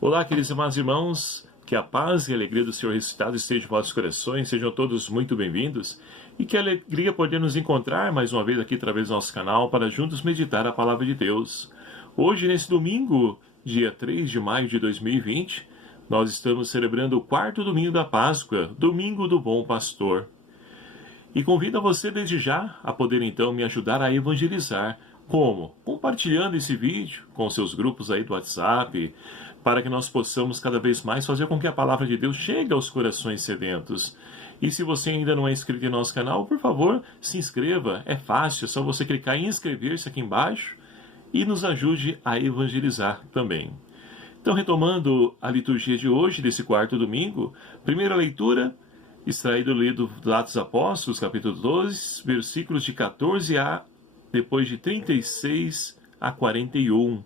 Olá, queridos amados irmãos, que a paz e a alegria do Senhor ressuscitado esteja em vossos corações, sejam todos muito bem-vindos e que alegria poder nos encontrar mais uma vez aqui através do nosso canal para juntos meditar a palavra de Deus. Hoje, nesse domingo, dia 3 de maio de 2020, nós estamos celebrando o quarto domingo da Páscoa, Domingo do Bom Pastor. E convido a você desde já a poder então me ajudar a evangelizar. Como? Compartilhando esse vídeo com seus grupos aí do WhatsApp, para que nós possamos cada vez mais fazer com que a palavra de Deus chegue aos corações sedentos. E se você ainda não é inscrito em nosso canal, por favor, se inscreva. É fácil, é só você clicar em inscrever-se aqui embaixo e nos ajude a evangelizar também. Então, retomando a liturgia de hoje, desse quarto domingo, primeira leitura, extraído do livro dos Atos dos Apóstolos, capítulo 12, versículos de 14 a depois de 36 a 41.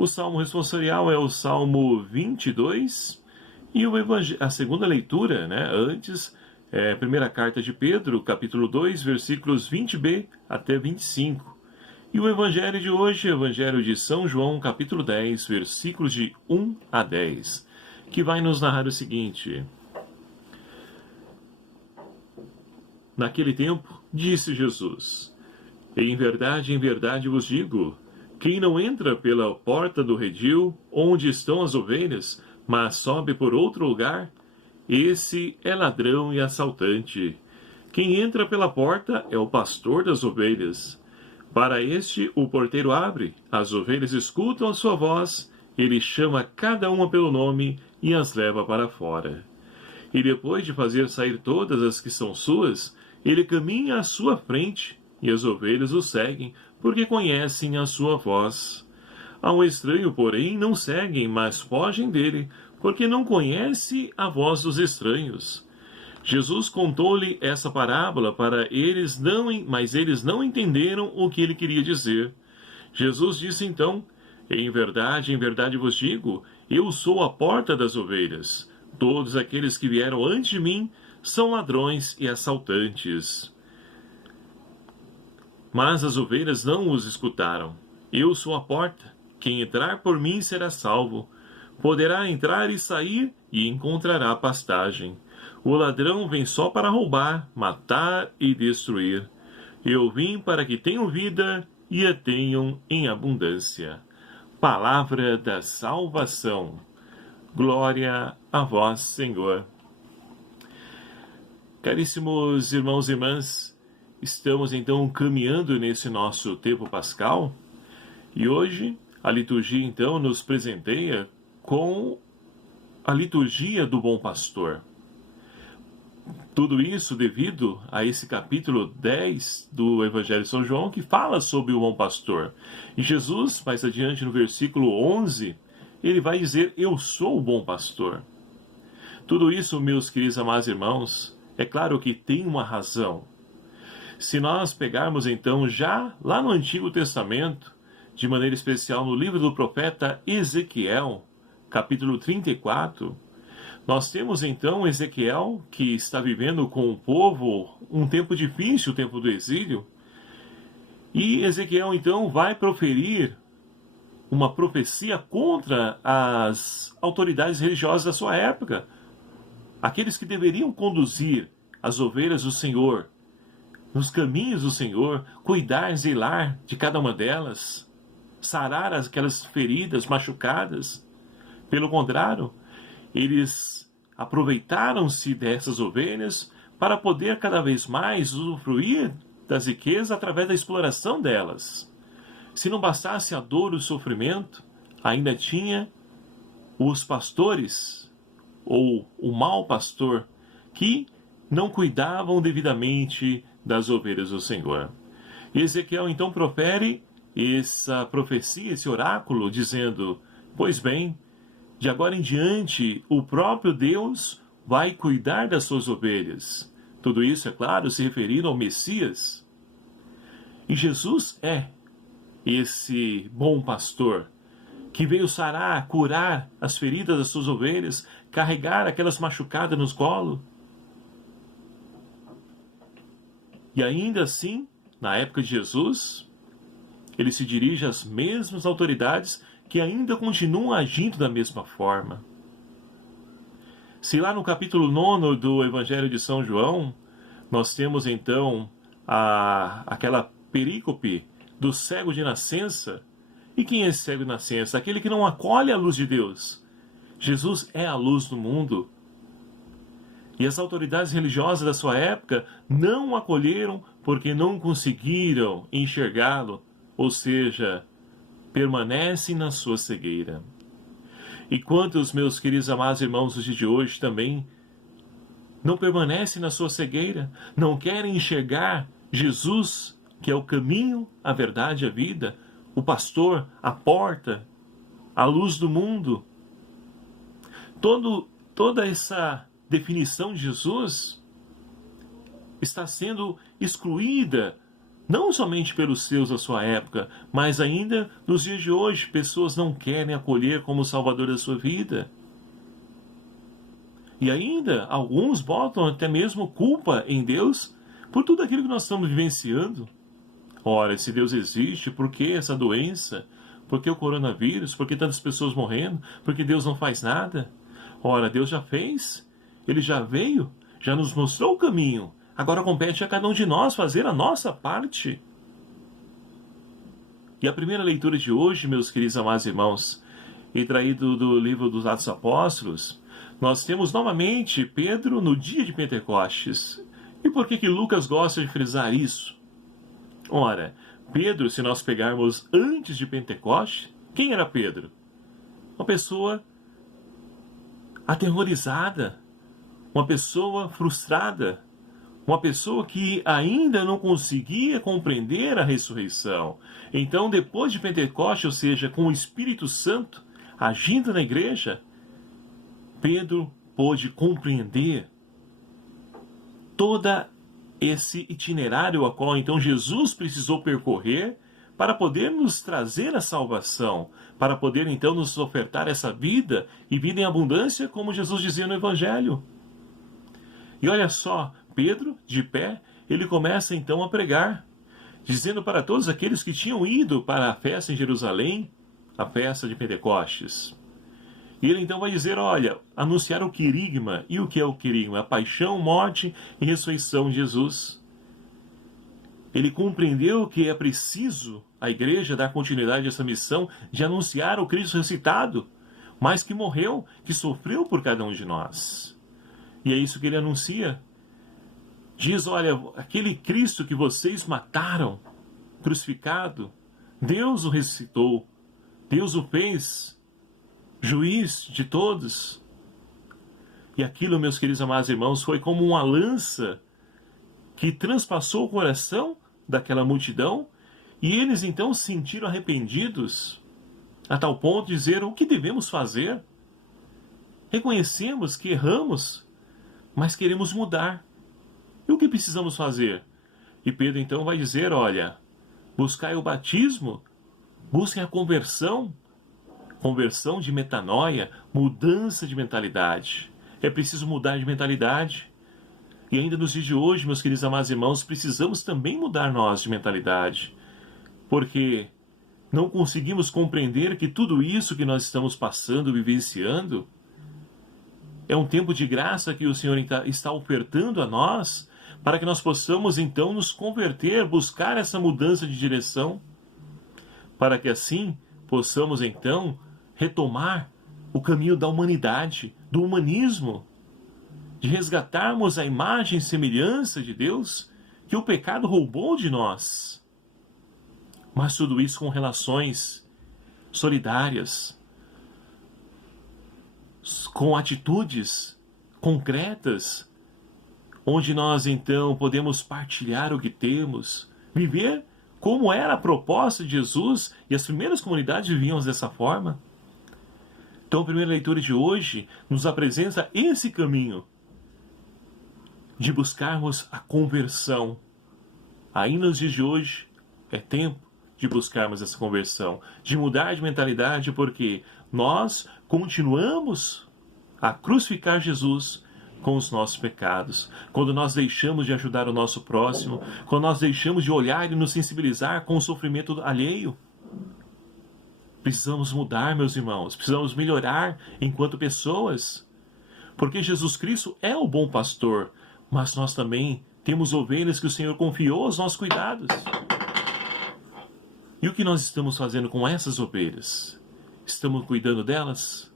O salmo responsorial é o Salmo 22 e a segunda leitura, antes, é a primeira carta de Pedro, capítulo 2, versículos 20b até 25. E o evangelho de hoje é o evangelho de São João, capítulo 10, versículos de 1 a 10, que vai nos narrar o seguinte: Naquele tempo, disse Jesus: em verdade vos digo, quem não entra pela porta do redil, onde estão as ovelhas, mas sobe por outro lugar, esse é ladrão e assaltante. Quem entra pela porta é o pastor das ovelhas. Para este o porteiro abre, as ovelhas escutam a sua voz, ele chama cada uma pelo nome e as leva para fora. E depois de fazer sair todas as que são suas, ele caminha à sua frente, e as ovelhas o seguem, porque conhecem a sua voz. A um estranho, porém, não seguem, mas fogem dele, porque não conhece a voz dos estranhos. Jesus contou-lhe essa parábola para eles, mas eles não entenderam o que ele queria dizer. Jesus disse então: em verdade vos digo, eu sou a porta das ovelhas. Todos aqueles que vieram antes de mim são ladrões e assaltantes. Mas as ovelhas não os escutaram. Eu sou a porta. Quem entrar por mim será salvo. Poderá entrar e sair e encontrará pastagem. O ladrão vem só para roubar, matar e destruir. Eu vim para que tenham vida e a tenham em abundância. Palavra da salvação. Glória a vós, Senhor. Caríssimos irmãos e irmãs, estamos então caminhando nesse nosso tempo pascal e hoje a liturgia então nos presenteia com a liturgia do Bom Pastor. Tudo isso devido a esse capítulo 10 do Evangelho de São João, que fala sobre o Bom Pastor. E Jesus, mais adiante no versículo 11, ele vai dizer: eu sou o Bom Pastor. Tudo isso, meus queridos amados irmãos, é claro que tem uma razão. Se nós pegarmos então já lá no Antigo Testamento, de maneira especial no livro do profeta Ezequiel, capítulo 34, nós temos então Ezequiel que está vivendo com o povo um tempo difícil, o tempo do exílio, e Ezequiel então vai proferir uma profecia contra as autoridades religiosas da sua época, aqueles que deveriam conduzir as ovelhas do Senhor nos caminhos do Senhor, cuidar, zelar de cada uma delas, sarar aquelas feridas machucadas. Pelo contrário, eles aproveitaram-se dessas ovelhas para poder cada vez mais usufruir das riquezas através da exploração delas. Se não bastasse a dor e o sofrimento, ainda tinha os pastores, ou o mau pastor, que não cuidavam devidamente das ovelhas do Senhor. Ezequiel então profere essa profecia, esse oráculo, dizendo: pois bem, de agora em diante o próprio Deus vai cuidar das suas ovelhas. Tudo isso, é claro, se referindo ao Messias. E Jesus é esse bom pastor que veio sarar, curar as feridas das suas ovelhas, carregar aquelas machucadas nos colos. E ainda assim, na época de Jesus, ele se dirige às mesmas autoridades que ainda continuam agindo da mesma forma. Se lá no capítulo 9 do Evangelho de São João, nós temos então aquela perícope do cego de nascença. E quem é esse cego de nascença? Aquele que não acolhe a luz de Deus. Jesus é a luz do mundo. E as autoridades religiosas da sua época não o acolheram porque não conseguiram enxergá-lo, ou seja, permanecem na sua cegueira. E quantos, meus queridos amados irmãos, os dias de hoje também não permanecem na sua cegueira, não querem enxergar Jesus, que é o caminho, a verdade e a vida, o pastor, a porta, a luz do mundo. Toda essa definição de Jesus está sendo excluída, não somente pelos seus da sua época, mas ainda nos dias de hoje, pessoas não querem acolher como Salvador da sua vida. E ainda, alguns botam até mesmo culpa em Deus por tudo aquilo que nós estamos vivenciando. Ora, se Deus existe, por que essa doença? Por que o coronavírus? Por que tantas pessoas morrendo? Por que Deus não faz nada? Ora, Deus já fez. Ele já veio, já nos mostrou o caminho. Agora compete a cada um de nós fazer a nossa parte. E a primeira leitura de hoje, meus queridos amados irmãos, e traído do livro dos Atos Apóstolos, nós temos novamente Pedro no dia de Pentecostes. E por que Lucas gosta de frisar isso? Ora, Pedro, se nós pegarmos antes de Pentecostes, quem era Pedro? Uma pessoa aterrorizada, uma pessoa frustrada, uma pessoa que ainda não conseguia compreender a ressurreição. Então, depois de Pentecostes, ou seja, com o Espírito Santo agindo na igreja, Pedro pôde compreender toda esse itinerário a qual então Jesus precisou percorrer para poder nos trazer a salvação, para poder então nos ofertar essa vida e vida em abundância, como Jesus dizia no Evangelho. E olha só, Pedro, de pé, ele começa então a pregar, dizendo para todos aqueles que tinham ido para a festa em Jerusalém, a festa de Pentecostes. E ele então vai dizer, olha, anunciar o querigma. E o que é o querigma? A paixão, morte e ressurreição de Jesus. Ele compreendeu que é preciso a igreja dar continuidade a essa missão de anunciar o Cristo ressuscitado, mas que morreu, que sofreu por cada um de nós. E é isso que ele anuncia. Diz, olha, aquele Cristo que vocês mataram, crucificado, Deus o ressuscitou, Deus o fez juiz de todos. E aquilo, meus queridos amados irmãos, foi como uma lança que transpassou o coração daquela multidão, e eles então se sentiram arrependidos, a tal ponto de dizer, o que devemos fazer? Reconhecemos que erramos, mas queremos mudar. E o que precisamos fazer? E Pedro então vai dizer, olha, buscai o batismo, busquem a conversão de metanoia, mudança de mentalidade. É preciso mudar de mentalidade. E ainda nos dias de hoje, meus queridos amados irmãos, precisamos também mudar nós de mentalidade. Porque não conseguimos compreender que tudo isso que nós estamos passando, vivenciando, é um tempo de graça que o Senhor está ofertando a nós, para que nós possamos então nos converter, buscar essa mudança de direção, para que assim possamos então retomar o caminho da humanidade, do humanismo, de resgatarmos a imagem e semelhança de Deus que o pecado roubou de nós. Mas tudo isso com relações solidárias, com atitudes concretas, onde nós então podemos partilhar o que temos, viver como era a proposta de Jesus, e as primeiras comunidades viviam dessa forma. Então a primeira leitura de hoje nos apresenta esse caminho de buscarmos a conversão. Ainda nos dias de hoje é tempo de buscarmos essa conversão, de mudar de mentalidade, porque nós continuamos a crucificar Jesus com os nossos pecados. Quando nós deixamos de ajudar o nosso próximo, quando nós deixamos de olhar e nos sensibilizar com o sofrimento alheio. Precisamos mudar, meus irmãos, precisamos melhorar enquanto pessoas, porque Jesus Cristo é o bom pastor, mas nós também temos ovelhas que o Senhor confiou aos nossos cuidados. E o que nós estamos fazendo com essas ovelhas? Estamos cuidando delas?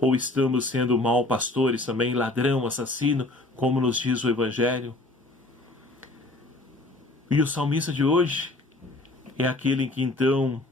Ou estamos sendo mau pastores também, ladrão, assassino, como nos diz o Evangelho? E o salmista de hoje é aquele que então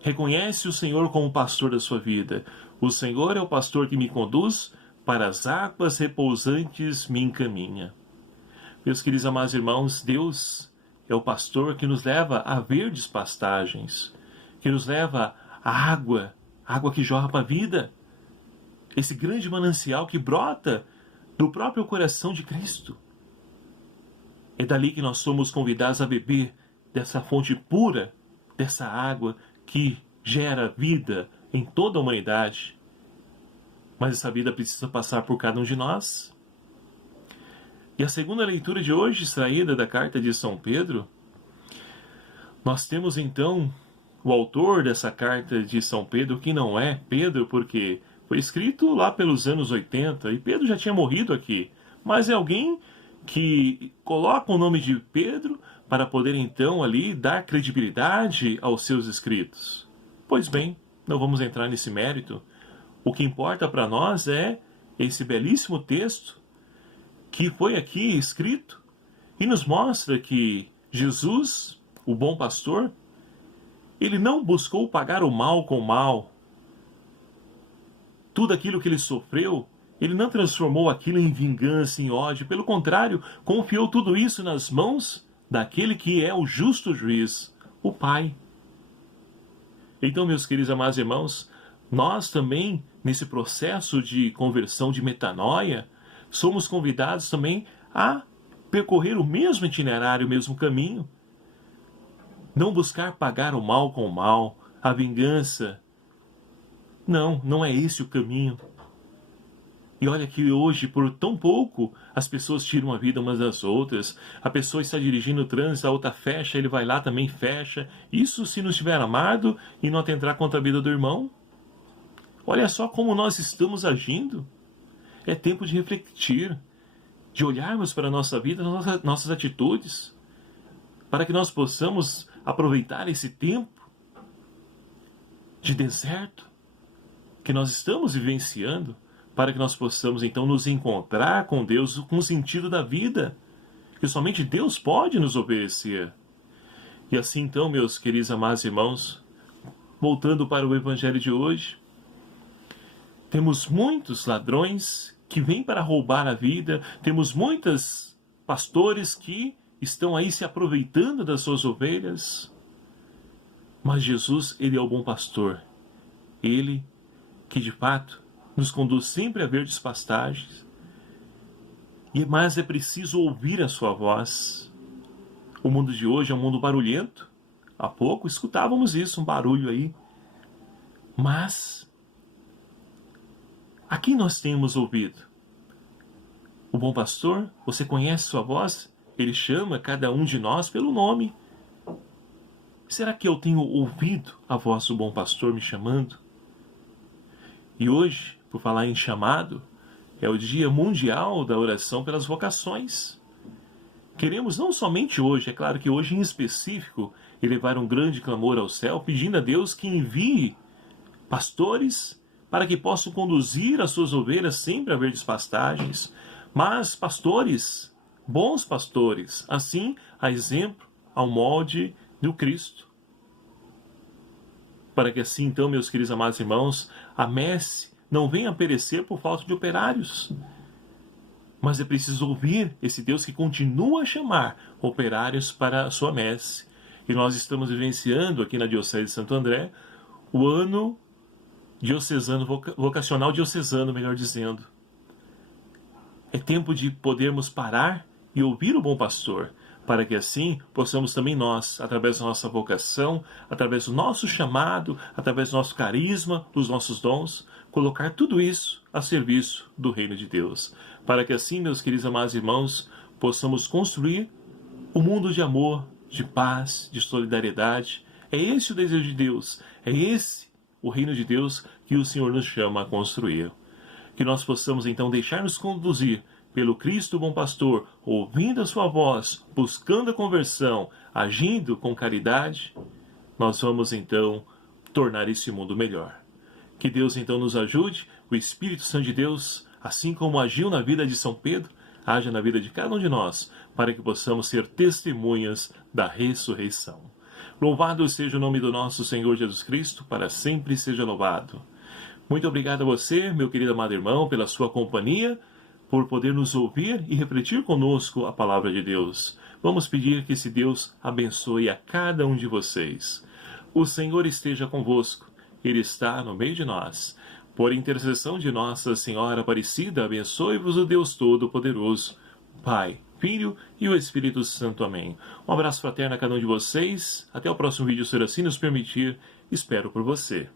reconhece o Senhor como pastor da sua vida. O Senhor é o pastor que me conduz, para as águas repousantes me encaminha. Meus queridos amados irmãos, Deus é o pastor que nos leva a verdes pastagens, que nos leva a água que jorra para a vida. Esse grande manancial que brota do próprio coração de Cristo. É dali que nós somos convidados a beber dessa fonte pura, dessa água que gera vida em toda a humanidade. Mas essa vida precisa passar por cada um de nós. E a segunda leitura de hoje, extraída da carta de São Pedro, nós temos então o autor dessa carta de São Pedro, que não é Pedro, porque foi escrito lá pelos anos 80, e Pedro já tinha morrido aqui, mas é alguém que coloca o nome de Pedro para poder então ali dar credibilidade aos seus escritos. Pois bem, não vamos entrar nesse mérito. O que importa para nós é esse belíssimo texto que foi aqui escrito e nos mostra que Jesus, o bom pastor, ele não buscou pagar o mal com o mal. Tudo aquilo que ele sofreu, ele não transformou aquilo em vingança, em ódio. Pelo contrário, confiou tudo isso nas mãos daquele que é o justo juiz, o Pai. Então, meus queridos amados irmãos, nós também, nesse processo de conversão, de metanoia, somos convidados também a percorrer o mesmo itinerário, o mesmo caminho. Não buscar pagar o mal com o mal, a vingança. Não, não é esse o caminho. E olha que hoje, por tão pouco, as pessoas tiram a vida umas das outras. A pessoa está dirigindo o trânsito, a outra fecha, ele vai lá também fecha. Isso se não estiver amado e não atentar contra a vida do irmão. Olha só como nós estamos agindo. É tempo de refletir, de olharmos para a nossa vida, nossas atitudes, para que nós possamos aproveitar esse tempo de deserto que nós estamos vivenciando, para que nós possamos então nos encontrar com Deus, com o sentido da vida, que somente Deus pode nos oferecer. E assim então, meus queridos amados irmãos, voltando para o Evangelho de hoje, temos muitos ladrões que vêm para roubar a vida, temos muitos pastores que estão aí se aproveitando das suas ovelhas, mas Jesus, ele é o bom pastor, ele que de fato nos conduz sempre a verdes pastagens, mas é preciso ouvir a sua voz. O mundo de hoje é um mundo barulhento. Há pouco escutávamos isso, um barulho aí. Mas a quem nós temos ouvido? O bom pastor, você conhece sua voz? Ele chama cada um de nós pelo nome. Será que eu tenho ouvido a voz do bom pastor me chamando? E hoje, por falar em chamado, é o Dia Mundial da Oração pelas Vocações. Queremos não somente hoje, é claro que hoje em específico, elevar um grande clamor ao céu, pedindo a Deus que envie pastores para que possam conduzir as suas ovelhas sempre a verdes pastagens, mas pastores, bons pastores, assim a exemplo, ao molde do Cristo. Para que assim então, meus queridos amados irmãos, a messe não venha a perecer por falta de operários. Mas é preciso ouvir esse Deus que continua a chamar operários para a sua messe. E nós estamos vivenciando aqui na Diocese de Santo André o ano diocesano, vocacional diocesano, melhor dizendo. É tempo de podermos parar e ouvir o bom pastor, para que assim possamos também nós, através da nossa vocação, através do nosso chamado, através do nosso carisma, dos nossos dons, colocar tudo isso a serviço do reino de Deus. Para que assim, meus queridos amados irmãos, possamos construir um mundo de amor, de paz, de solidariedade. É esse o desejo de Deus. É esse o reino de Deus que o Senhor nos chama a construir. Que nós possamos então deixar-nos conduzir pelo Cristo bom pastor, ouvindo a sua voz, buscando a conversão, agindo com caridade, nós vamos então tornar esse mundo melhor. Que Deus então nos ajude, o Espírito Santo de Deus, assim como agiu na vida de São Pedro, haja na vida de cada um de nós, para que possamos ser testemunhas da ressurreição. Louvado seja o nome do nosso Senhor Jesus Cristo, para sempre seja louvado. Muito obrigado a você, meu querido amado irmão, pela sua companhia, por poder nos ouvir e refletir conosco a palavra de Deus. Vamos pedir que esse Deus abençoe a cada um de vocês. O Senhor esteja convosco, Ele está no meio de nós. Por intercessão de Nossa Senhora Aparecida, abençoe-vos o Deus Todo-Poderoso, Pai, Filho e o Espírito Santo. Amém. Um abraço fraterno a cada um de vocês. Até o próximo vídeo, se assim nos permitir. Espero por você.